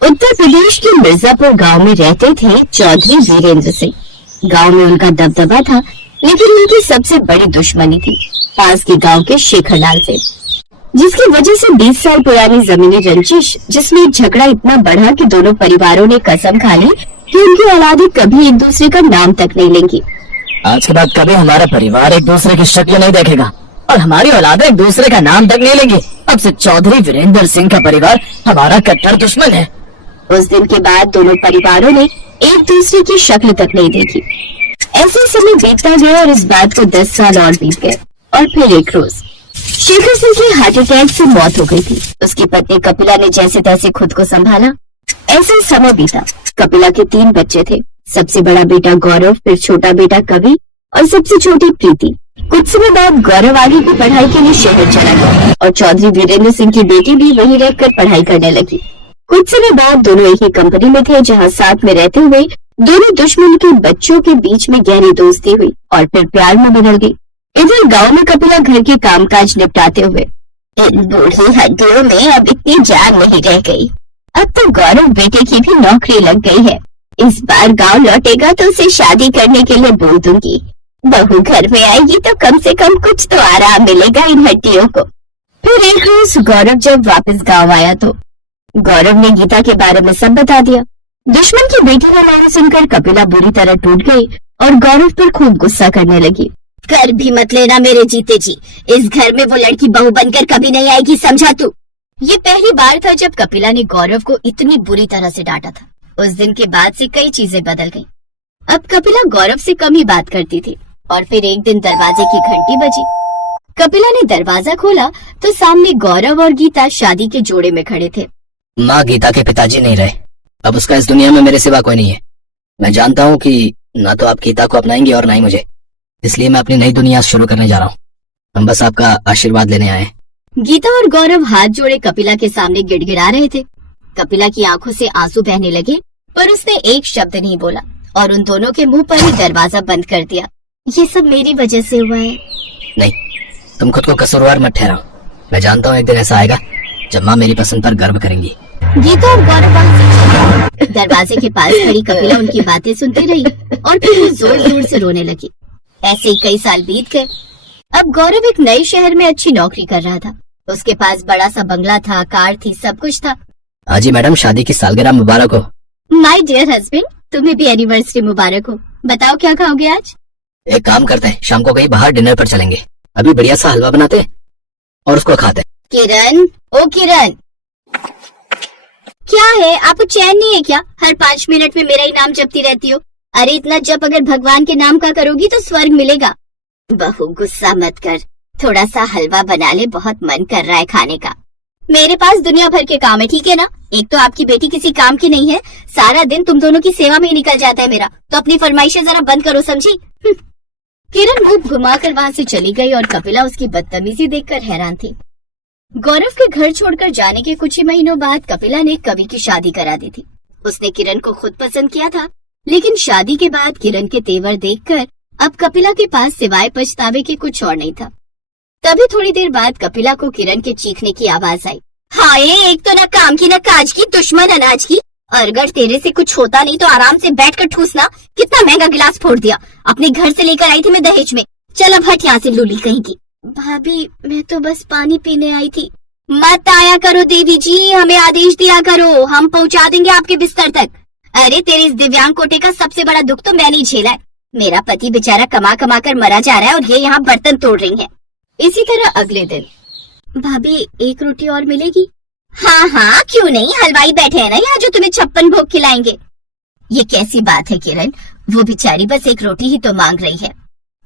उत्तर प्रदेश के मिर्जापुर गांव में रहते थे चौधरी वीरेंद्र सिंह। गांव में उनका दबदबा था, लेकिन उनकी सबसे बड़ी दुश्मनी थी पास के गांव के शेखरलाल से, जिसकी वजह से 20 साल पुरानी जमीनी रंजिश, जिसमें झगड़ा इतना बढ़ा कि दोनों परिवारों ने कसम खा ली कि उनकी औलादें कभी एक दूसरे का नाम तक नहीं लेंगी। आज के बाद कभी हमारा परिवार एक दूसरे की शक्ल नहीं देखेगा और हमारी औलादें एक दूसरे का नाम तक नहीं लेंगी। अब से चौधरी वीरेंद्र सिंह का परिवार हमारा कट्टर दुश्मन है। उस दिन के बाद दोनों परिवारों ने एक दूसरे की शक्ल तक नहीं देखी। ऐसे समय बीतता गया और इस बात को 10 साल और बीत गए। और फिर एक रोज शेखर सिंह की हार्ट अटैक से मौत हो गई थी। उसकी पत्नी कपिला ने जैसे तैसे खुद को संभाला। ऐसा समय बीता। कपिला के 3 बच्चे थे। सबसे बड़ा बेटा गौरव, फिर छोटा बेटा कवि और सबसे छोटी प्रीति। कुछ समय बाद गौरव आगे की पढ़ाई के लिए शहर चला गया और चौधरी वीरेंद्र सिंह की बेटी भी वहीं रहकर पढ़ाई करने लगी। कुछ समय बाद दोनों एक ही कंपनी में थे, जहां साथ में रहते हुए दोनों दुश्मन के बच्चों के बीच में गहरी दोस्ती हुई और फिर प्यार में बदल गई। इधर गांव में कपिला घर के कामकाज निपटाते हुए, इन बूढ़ी हड्डियों में अब इतनी जान नहीं रह गई। अब तो गौरव बेटे की भी नौकरी लग गई है। इस बार गांव लौटेगा तो उसे शादी करने के लिए बोल दूंगी। बहू घर में आएगी तो कम से कम कुछ तो आराम मिलेगा इन हड्डियों को। फिर एक रोज गौरव जब वापस गांव आया तो गौरव ने गीता के बारे में सब बता दिया। दुश्मन की बेटी का नाम सुनकर कपिला बुरी तरह टूट गई और गौरव पर खूब गुस्सा करने लगी। कर भी मत लेना मेरे जीते जी, इस घर में वो लड़की बहू बनकर कभी नहीं आएगी, समझा तू? ये पहली बार था जब कपिला ने गौरव को इतनी बुरी तरह से डांटा था। उस दिन के बाद से कई चीजें बदल गईं। अब कपिला गौरव से कम ही बात करती थी। और फिर एक दिन दरवाजे की घंटी बजी। कपिला ने दरवाजा खोला तो सामने गौरव और गीता शादी के जोड़े में खड़े थे। माँ गीता के पिताजी नहीं रहे। अब उसका इस दुनिया में मेरे सिवा कोई नहीं है। मैं जानता हूँ कि ना तो आप गीता को अपनाएंगे और ना ही मुझे, इसलिए मैं अपनी नई दुनिया शुरू करने जा रहा हूँ। हम बस आपका आशीर्वाद लेने आए। गीता और गौरव हाथ जोड़े कपिला के सामने गिड़गिड़ा रहे थे। कपिला की आंखों से आंसू बहने लगे, पर उसने एक शब्द नहीं बोला और उन दोनों के मुंह पर ही दरवाजा बंद कर दिया। ये सब मेरी वजह से हुआ है। नहीं, तुम खुद को कसूरवार मत ठहराओ। मैं जानता हूँ एक दिन ऐसा आएगा जब माँ मेरी पसंद पर गर्व करेंगी। गीता और गौरव वहाँ से चले। दरवाजे के पास खड़ी कपिला उनकी बातें सुनती रही और फिर वो जोर जोर से रोने लगी। ऐसे ही कई साल बीत गए। अब गौरव एक नए शहर में अच्छी नौकरी कर रहा था। उसके पास बड़ा सा बंगला था, कार थी, सब कुछ था। हाँ जी मैडम, शादी की सालगिरह मुबारक हो। माय डियर हस्बैंड, तुम्हें भी एनिवर्सरी मुबारक हो। बताओ क्या खाओगे आज? एक काम करते हैं, शाम को कहीं बाहर डिनर पर चलेंगे। अभी बढ़िया सा हलवा बनाते हैं और उसको खाते हैं। किरण, ओ किरण, क्या है? आपको चैन नहीं है क्या? हर 5 मिनट में मेरा ही नाम जपती रहती हो। अरे इतना जप अगर भगवान के नाम का करोगी तो स्वर्ग मिलेगा। बहू गुस्सा मत कर, थोड़ा सा हलवा बना ले, बहुत मन कर रहा है खाने का। मेरे पास दुनिया भर के काम है, ठीक है ना? एक तो आपकी बेटी किसी काम की नहीं है, सारा दिन तुम दोनों की सेवा में ही निकल जाता है मेरा। तो अपनी फरमाइशें जरा बंद करो, समझी? किरण मुंह घुमाकर वहाँ से चली गई और कपिला उसकी बदतमीजी देखकर हैरान थी। गौरव के घर छोड़कर जाने के कुछ ही महीनों बाद कपिला ने कवि की शादी करा दी थी। उसने किरण को खुद पसंद किया था, लेकिन शादी के बाद किरण के तेवर देखकर अब कपिला के पास सिवाय पछतावे के कुछ और नहीं था। तभी थोड़ी देर बाद कपिला को किरण के चीखने की आवाज आई। हाय, एक तो न काम की न काज की, दुश्मन अनाज की। और अगर तेरे से कुछ होता नहीं तो आराम से बैठकर ठूसना। कितना महंगा गिलास फोड़ दिया, अपने घर से लेकर आई थी मैं दहेज में। चल अब हट यहाँ से लूली कहीं की। भाभी, मैं तो बस पानी पीने आई थी। मत आया करो देवी जी, हमें आदेश दिया करो, हम पहुँचा देंगे आपके बिस्तर तक। अरे तेरे इस दिव्यांग कोटे का सबसे बड़ा दुख तो मैंने ही झेला है। मेरा पति बेचारा कमा कमा कर मरा जा रहा है और ये यहाँ बर्तन तोड़ रही है। इसी तरह अगले दिन, भाभी एक रोटी और मिलेगी? हाँ हाँ, क्यों नहीं, हलवाई बैठे हैं ना यहाँ जो तुम्हें 56 भोग खिलाएंगे। ये कैसी बात है किरण, वो बेचारी बस एक रोटी ही तो मांग रही है।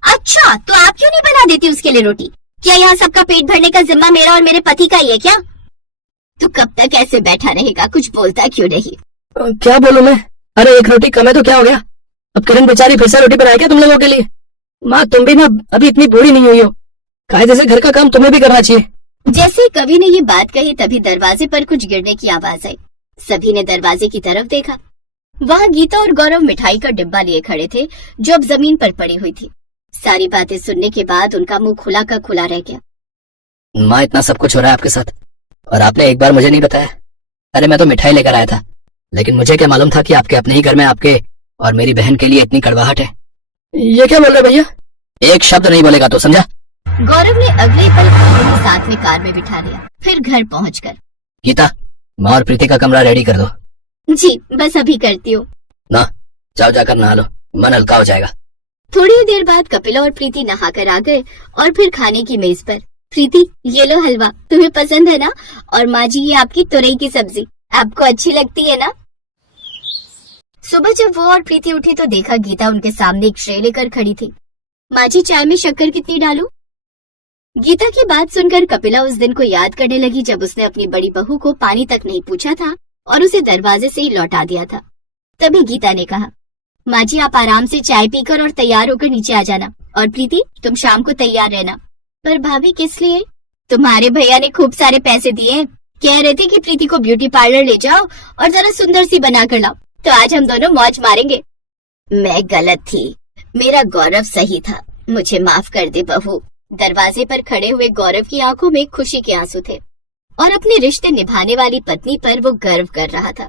अच्छा, तो आप क्यों नहीं बना देती उसके लिए रोटी? क्या यहाँ सबका पेट भरने का जिम्मा मेरा और मेरे पति का ही है क्या? तू कब तक ऐसे बैठा रहेगा, कुछ बोलता क्यों नहीं? क्या बोलूं मैं? अरे एक रोटी कम है तो क्या हो गया? अब किरण बेचारी फिर से रोटी बनाए क्या तुम लोगों के लिए? माँ तुम भी ना अभी इतनी बूढ़ी नहीं हुई हो, कायदे से घर का काम तुम्हें भी करना चाहिए। जैसे ही कवि ने ये बात कही तभी दरवाजे पर कुछ गिरने की आवाज आई। सभी ने दरवाजे की तरफ देखा। वहाँ गीता और गौरव मिठाई का डिब्बा लिए खड़े थे जो अब जमीन पर पड़ी हुई थी। सारी बातें सुनने के बाद उनका मुंह खुला का खुला रह गया। माँ इतना सब कुछ हो रहा है आपके साथ और आपने एक बार मुझे नहीं बताया। अरे मैं तो मिठाई लेकर आया था, लेकिन मुझे क्या मालूम था कि आपके अपने ही घर में आपके और मेरी बहन के लिए इतनी कड़वाहट है। ये क्या बोल रहे भैया? एक शब्द नहीं बोलेगा तो, समझा? गौरव ने अगले पल प्रीति को साथ में कार में बिठा लिया। फिर घर पहुंचकर, गीता, माँ और प्रीति का कमरा रेडी कर दो। जी बस अभी करती हूँ। ना, जाओ जाकर नहा लो, मन हल्का हो जाएगा। थोड़ी देर बाद कपिला और प्रीति नहाकर आ गए और फिर खाने की मेज पर। प्रीति, ये लो हलवा, तुम्हें पसंद है ना? और माँ जी, ये आपकी तुरई की सब्जी, आपको अच्छी लगती है ना? सुबह जब वो और प्रीति उठी तो देखा गीता उनके सामने एक ट्रे लेकर खड़ी थी। माँ जी, चाय में शक्कर कितनी डालूं? गीता की बात सुनकर कपिला उस दिन को याद करने लगी जब उसने अपनी बड़ी बहू को पानी तक नहीं पूछा था और उसे दरवाजे से ही लौटा दिया था। तभी गीता ने कहा, माँ जी, आप आराम से चाय पीकर और तैयार होकर नीचे आ जाना। और प्रीति, तुम शाम को तैयार रहना। पर भाभी, किस लिए? तुम्हारे भैया ने खूब सारे पैसे दिए, कह रहे थे कि प्रीति को ब्यूटी पार्लर ले जाओ और जरा सुंदर सी बना कर लाओ, तो आज हम दोनों मौज मारेंगे। मैं गलत थी, मेरा गौरव सही था, मुझे माफ कर दे बहू। दरवाजे पर खड़े हुए गौरव की आंखों में खुशी के आंसू थे और अपने रिश्ते निभाने वाली पत्नी पर वो गर्व कर रहा था।